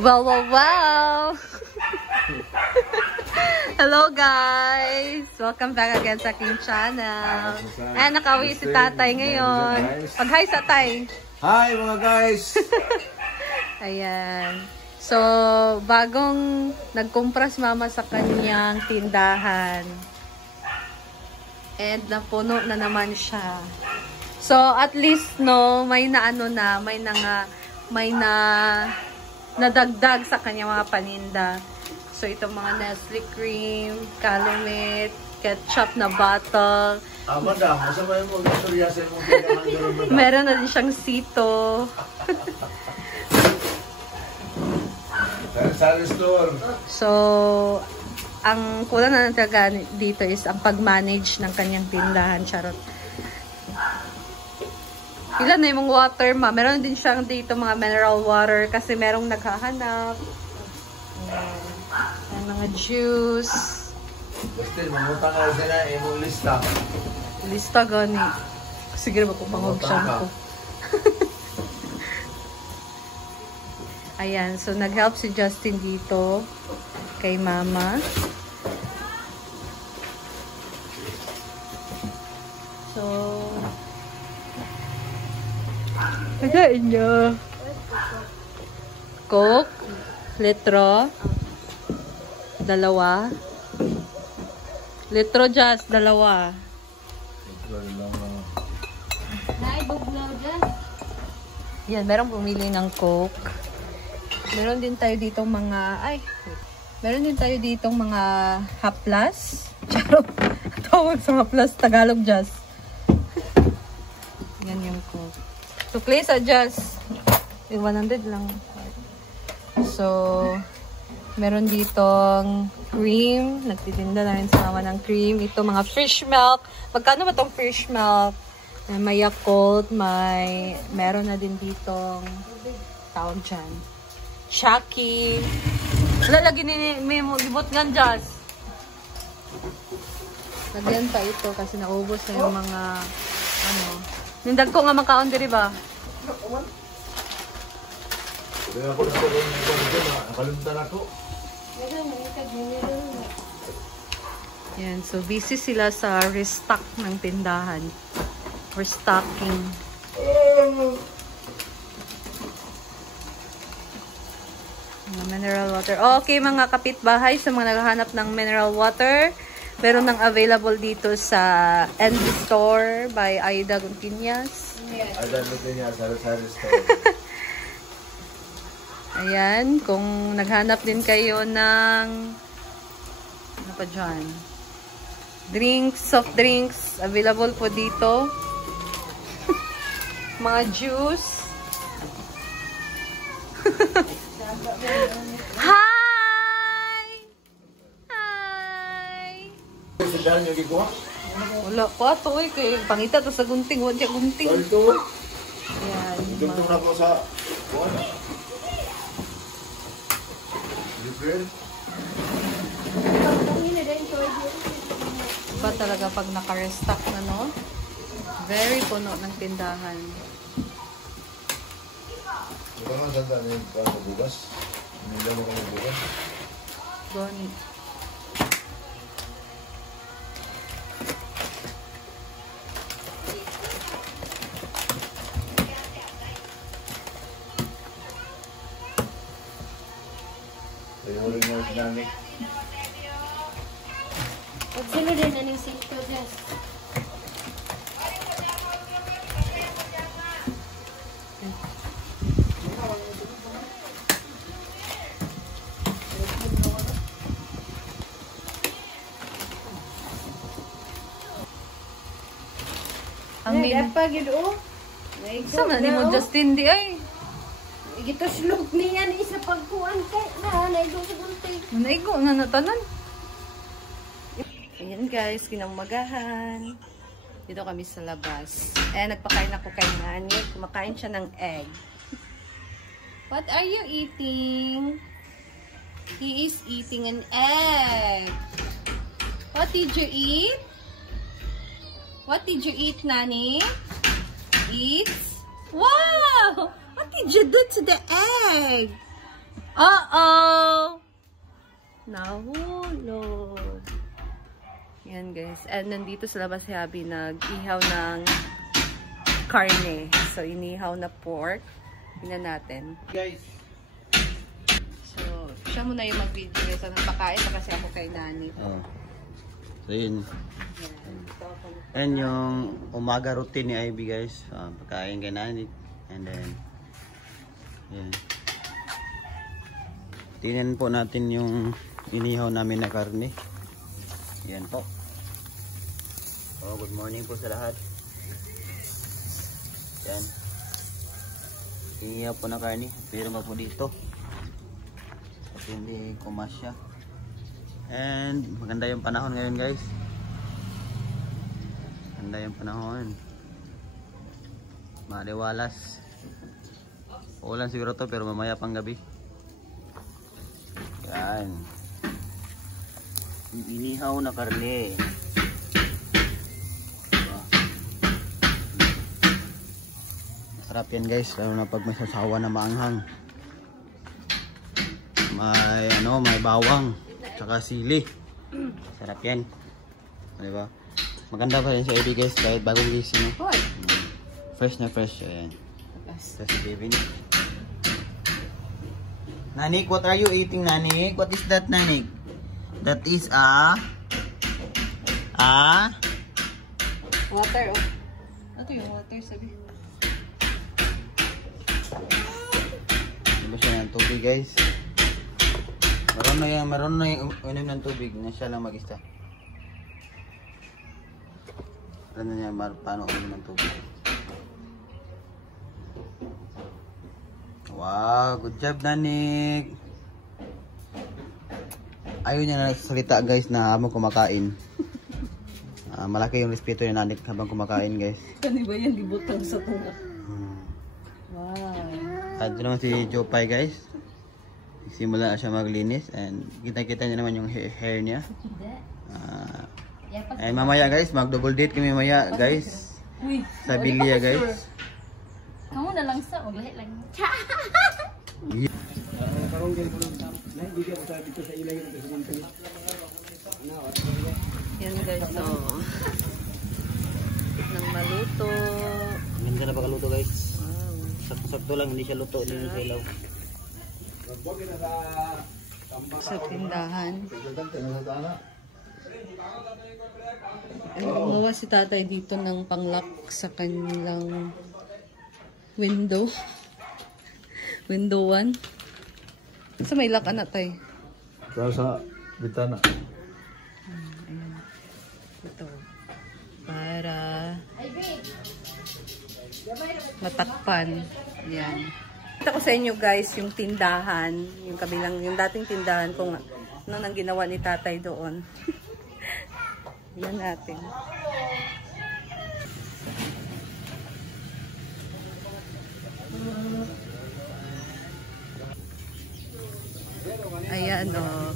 Wow, wow, wow! Hello guys! Welcome back again sa aking channel. Ayan, nakauwi si tatay ngayon. Pag-hi sa tay. Hi mga guys! Ayan. So, bagong nagkumpras mama sa kanyang tindahan. And napuno na naman siya. So, at least, no, may nadagdag sa kanya mga paninda. So, itong mga Nestle cream, Calumet, ketchup na bottle. Madam, masama yung mga istorya sa mong tindahan. Meron na din siyang sito. Sa store. So, ang kulang na talaga dito is ang pag-manage ng kanyang tindahan. Charot. Ilan na yung water, ma? Meron din siyang dito mga mineral water kasi merong naghahanap. Ayan, mga juice. Basta, mamutang ako sila yung lista. Lista gani. Sige ba kung panghugsyan ko. Ayan, so nag-help si Justin dito kay mama. So, pagkain niya. Coke, litro, 2. Litro just 2. Yan, merong pumili ng Coke. Meron din tayo ditong mga haplas. Charot. Tawag sa haplas, Tagalog just. Yan yung Coke. Sukli sa just. 100 lang. So, meron ditong cream. Nagtitinda na rin sa mama ng cream. Ito mga fish milk. Magkano ba tong fish milk? May Yakult, meron na din ditong tawag dyan. Chucky. Wala, lagi may libot nga dyan. Lagyan pa ito kasi naubos na yung mga nindag ko nga makaon diri ba? Kaya ako nakalimutan ako. Yan, so busy sila sa restock ng tindahan. Restocking. Mineral water. Okay, mga kapitbahay, sa mga naghahanap ng mineral water, meron ng available dito sa NB Store by Aida Guntiñas. Aida Guntiñas, Sari Store. Ayan, kung naghanap din kayo ng ano pa dyan? Drinks, soft drinks, available po dito. Mga juice. Hi! Hi! Wala pa ito eh. Kaya pangita ito sa gunting. Wala siya gunting. Ayan. Ito na po sa iba talaga pag naka-restock na, no? Very puno ng tindahan. Ito nga sanda na yung bugas. Hindi mo kami bugas. Goni. Ito yung rin yung sinamik. Pag sino din na ng sito, Jess? Ang sa man mo Justin di ay. Gito slug niya ni isa pagkuan kay na naigo sa gunting. Naigo na natanan. Ayan guys, kinamagahan. Dito kami sa labas. Nagpakain ako kay Nani. Kumakain siya ng egg. What are you eating? He is eating an egg. What did you eat? What did you eat, Nani? Eat? Wow! What did you do to the egg? Uh-oh! Nahulog. Yan guys. And nandito sa labas si Abby nag-ihaw ng karne. So, inihaw na pork. Tingnan natin. Guys. So, siya muna yung mag-video guys. So, nagpakain pa kasi ako kay Nani. Oh. So, yun. And yung umaga routine ni Ivy guys. Pagkain kay Nani. And then, yan. Tingnan po natin yung inihaw namin na karne. Yan po. Oh, good morning po sa lahat. Yan. Inihaw po na karne. Pero po dito. Kasi hindi kumasya. And maganda yung panahon ngayon guys. Maganda yung panahon. Maliwalas. Ulan siguro to pero mamaya pang gabi. Yan. Inihaw na karne. Masarap yan guys, lalo na pag may sasawa na maanghang. May bawang, tsaka sili. Sarap yan. Diba? Maganda pa rin sa Ivy guys, kahit bagong gising. Fresh na fresh. Ayan. Fresh baby niya. Nanik, what are you eating, Nanik? What is that, Nanik? That is Water, oh. Ano yung water, sabi? Diba siya ng tubig, guys? Meron na yung unim ng tubig na siya lang mag-isa. Alam na niya paano unim ng tubig. Wow, good job, Nanik. Ayaw niya na nagsasalita guys na habang kumakain. Malaki yung respeto ni Nanik habang kumakain guys. Kani ba yan libutang sa tunga? Wow. At naman si Jopay guys. Simula siya maglinis and kita-kita niya naman yung hair niya. And mamaya guys, mag-double date kami mamaya guys. Sa Bilia guys. Kamu na lang sa ulit lang. Yan guys, so nang maluto. Hindi ka na pakaluto guys. Sakto lang, hindi siya luto, hindi siya ilaw. Sa tindahan. Gumawa si tatay dito ng panglock sa kanilang window. Window 1. Sa may lock na tayo. Sa bitana. Ayan. Ito. Para matakpan. Ayan. Kita ko sa inyo guys yung tindahan. Yung kabilang, yung dating tindahan kung ano nang ginawa ni tatay doon. Yan natin. Ayan o.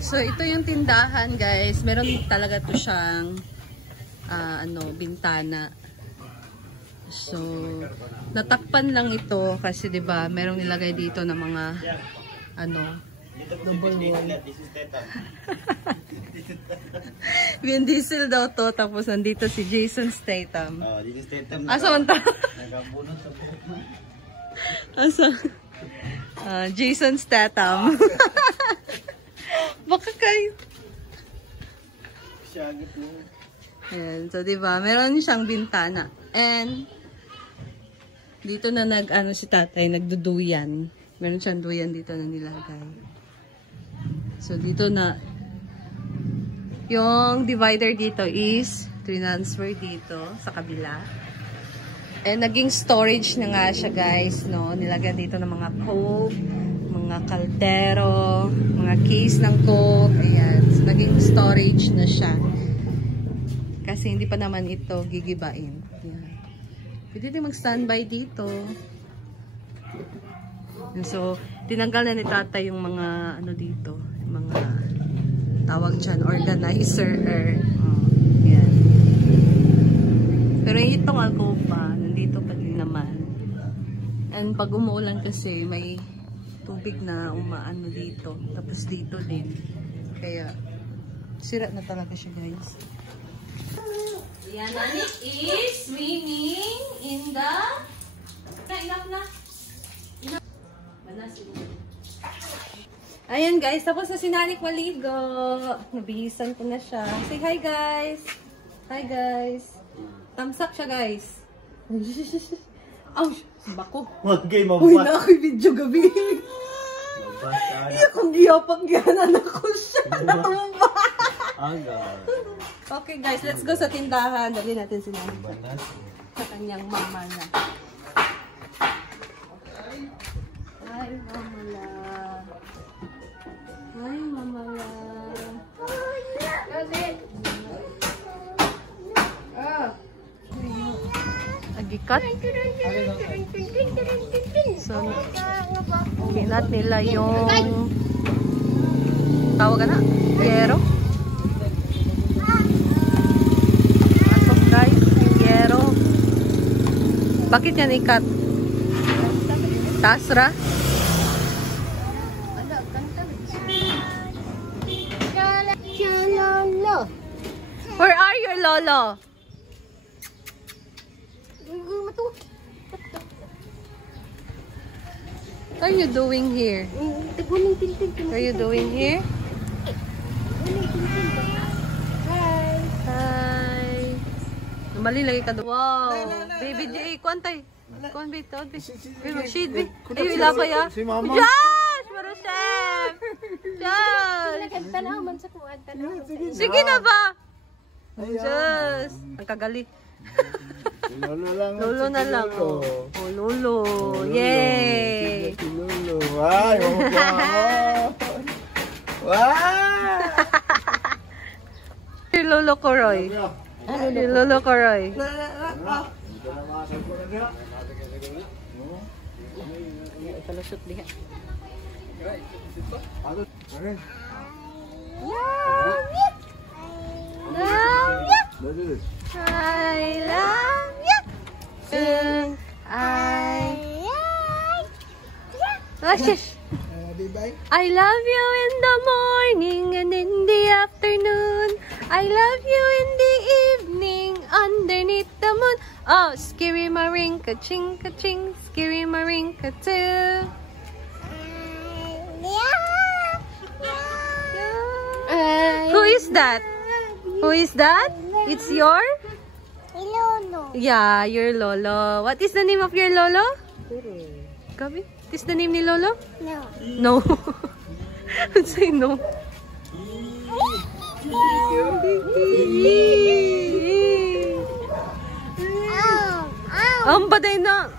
So ito yung tindahan guys. Meron talaga to siyang bintana. So natakpan lang ito kasi 'di ba, merong nilagay dito na mga double wall. Vin Diesel daw to, tapos nandito si Jason Statham. Oh, Jason Statham. Asa man ta? Nagabunod sa buhok mo. Asa? Jason Statham. Baka kayo. Siyagit mo. Ayan, so diba, meron siyang bintana. And dito na si tatay, nagduduyan. Meron siyang duyan dito na nilagay. So dito na, yung divider dito is transfer dito sa kabila. And naging storage na nga siya guys, no? Nilagyan dito ng mga coke, mga kaldero, mga case ng coke. Ayan. So naging storage na siya. Kasi hindi pa naman ito gigibain. Ayan. Pwede din mag-standby dito. And so, tinanggal na ni tata yung mga dito, mga tawag dyan, organizer. Ayan. Pero itong alcoba, nandito pa din naman. And pag umuulan kasi, may tubig na umaano dito. Tapos dito din. Kaya, sira na talaga siya, guys. Yan, Nanik is swimming in the... Enough na. Ayan, guys. Tapos na si Nanik maligo. Nabihisan ko na siya. Say hi, guys. Hi, guys. Thumbs up siya, guys. Ouch! Bako. Huwag kayo Uy, mabas. na ako'y video gabi. Mabas ka na. Iya kong giyapag-giyanan ako siya. Natumba. Aga. Okay, guys. Let's go sa tindahan. Dali natin si Nanik. Banas. Sa kanyang mama na. Hi, mama la. Hi, mama la. Agikat. So, pinat nila yung tawag na? Yero. Ato guys, yung yero. Bakit yan ikat? Tasra? Where are your lolo? What are you doing here? What are you doing here? Hi. Mali lagi ka doon. Wow. Baby J, kuantay. Kuan bit, kuan bit. Shade bit. Ay, wala pa ya. Si Mama. Josh, Marusem. Josh. Sige na ba? Josh. Ang kagali. Lolo lang. Lolo na lang. Oh, lolo. Yay. Si Lolo. Ay, Yung lolo ko, Roy. Yung lolo ko, Roy. Palusot diha. I love you. I love you in the morning and in the afternoon. I love you in the evening underneath the moon. Oh, skiri marinka ching ka ching, skiri marinka too. Who is that? Who is that? It's your Lolo. Yeah, your lolo. What is the name of your lolo? Gabi? What is the name ni lolo? No. No. Say no. Ang baday na.